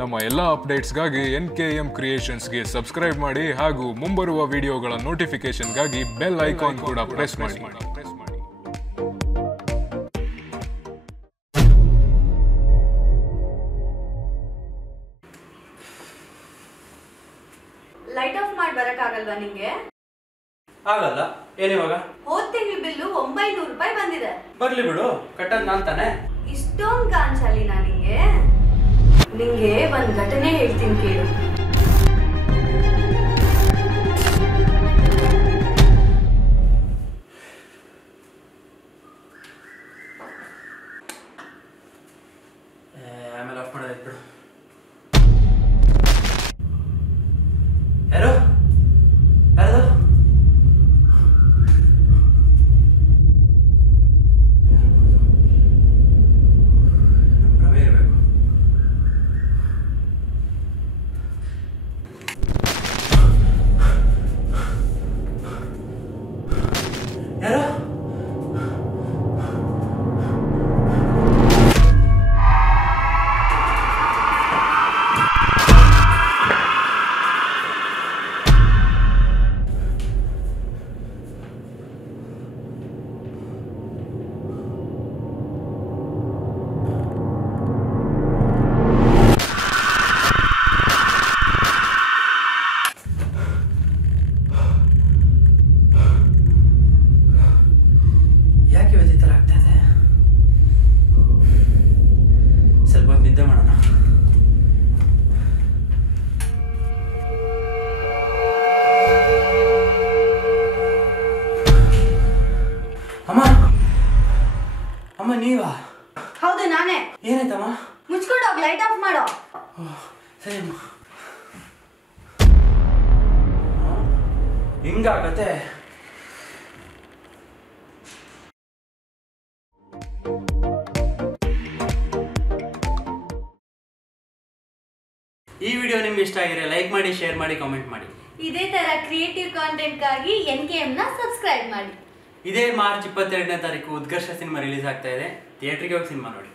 ನಮ್ಮ ಎಲ್ಲ ಅಪ್ಡೇಟ್ಸ್ಗಾಗಿ NKM ಕ್ರಿಯೇಷನ್ಸ್ಗೆ subscribe ಮಾಡಿ ಹಾಗೂ ಮುಂಬರುವ ವಿಡಿಯೋಗಳ ನೋಟಿಫಿಕೇಶನ್ಗಾಗಿ ಬೆಲ್ ಐಕಾನ್ ಕೂಡ ಪ್ರೆಸ್ ಮಾಡಿ. ಲೈಟ್ ಆಫ್ ಮಾಡಿ ಬರಕ್ಕಾಗಲ್ವಾ ನಿಂಗೆ? ಆಗಲ್ಲ. ಏನಿವಾಗ? ಹೋದ ತಿಂಗಳ ಬಿಲ್ಲು 900 ರೂಪಾಯಿ ಬಂದಿದೆ. ಬರ್ಲಿ ಬಿಡು, ಕಟ್ಟದ್ ನಾನ್ ತಾನೆ. ಇಷ್ಟೊಂದು ಗಾಂಚಾಲಿ ನಿಂಗೆ ಒಂದ್ ಘಟನೆ ಹೇಳ್ತೀನಿ ಕೇಳು. ಆಮೇಲೆ ಆಫ್ ಮಾಡೋದು ಬಿಡು. ಯಾರು ಯಾರದು? ನಿದ್ದೆ ಮಾಡೋಣ. ಅಮ್ಮ ಅಮ್ಮ ನೀವಾ? ಹೌದು ನಾನೇ. ಏನಾಯ್ತಮ್ಮ? ಮುಚ್ಕೊಂಡು ಹೋಗಿ ಲೈಟ್ ಆಫ್ ಮಾಡೋ. ಸರಿ ಅಮ್ಮ. ಹಿಂಗಾಗತ್ತೆ. ಈ ವಿಡಿಯೋ ನಿಮ್ಗೆ ಇಷ್ಟ ಆಗಿದ್ರೆ ಲೈಕ್ ಮಾಡಿ, ಶೇರ್ ಮಾಡಿ, ಕಾಮೆಂಟ್ ಮಾಡಿ. ಇದೇ ತರ ಕ್ರಿಯೇಟಿವ್ ಕಾಂಟೆಂಟ್ ಗಾಗಿ NKM ನ ಸಬ್ಸ್ಕ್ರೈಬ್ ಮಾಡಿ. ಇದೇ ಮಾರ್ಚ್ 22ನೇ ತಾರೀಕು ಉತ್ಕರ್ಷ ಸಿನಿಮಾ ರಿಲೀಸ್ ಆಗ್ತಾ ಇದೆ. ಥಿಯೇಟರ್ಗೆ ಹೋಗಿ ಸಿನಿಮಾ ನೋಡಿ.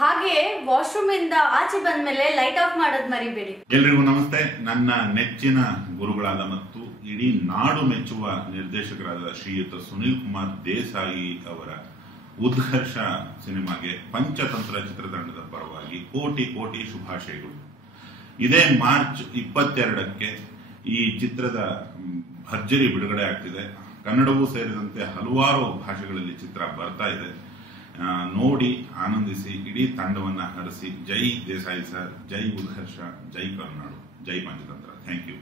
ಹಾಗೆ ವಾಶ್ರೂಮ್ ಇಂದ ಆಚೆ ಬಂದ್ಮೇಲೆ ಲೈಟ್ ಆಫ್ ಮಾಡೋದ್ ಮರಿಬೇಡಿ. ಎಲ್ರಿಗೂ ನಮಸ್ತೆ. ನನ್ನ ನೆಚ್ಚಿನ ಗುರುಗಳಾದ ಮತ್ತು ಇಡೀ ನಾಡು ಮೆಚ್ಚುವ ನಿರ್ದೇಶಕರಾದ ಶ್ರೀಯುತ ಸುನಿಲ್ ಕುಮಾರ್ ದೇಸಾಯಿ ಅವರ ಉತ್ಕರ್ಷ ಸಿನಿಮಾಗೆ ಪಂಚತಂತ್ರ ಚಿತ್ರತಂಡದ ಪರವಾಗಿ ಕೋಟಿ ಕೋಟಿ ಶುಭಾಶಯಗಳು. ಇದೇ ಮಾರ್ಚ್ 22ಕ್ಕೆ ಈ ಚಿತ್ರದ ಭರ್ಜರಿ ಬಿಡುಗಡೆ ಆಗ್ತಿದೆ. ಕನ್ನಡವೂ ಸೇರಿದಂತೆ ಹಲವಾರು ಭಾಷೆಗಳಲ್ಲಿ ಚಿತ್ರ ಬರ್ತಾ ಇದೆ. ನೋಡಿ ಆನಂದಿಸಿ, ಇಡೀ ತಂಡವನ್ನ ಹರಿಸಿ. ಜೈ ದೇಸಾಯಿ ಸರ್, ಜೈ ಉತ್ಕರ್ಷ, ಜೈ ಕರುನಾಡು, ಜೈ ಪಂಚತಂತ್ರ. Thank you.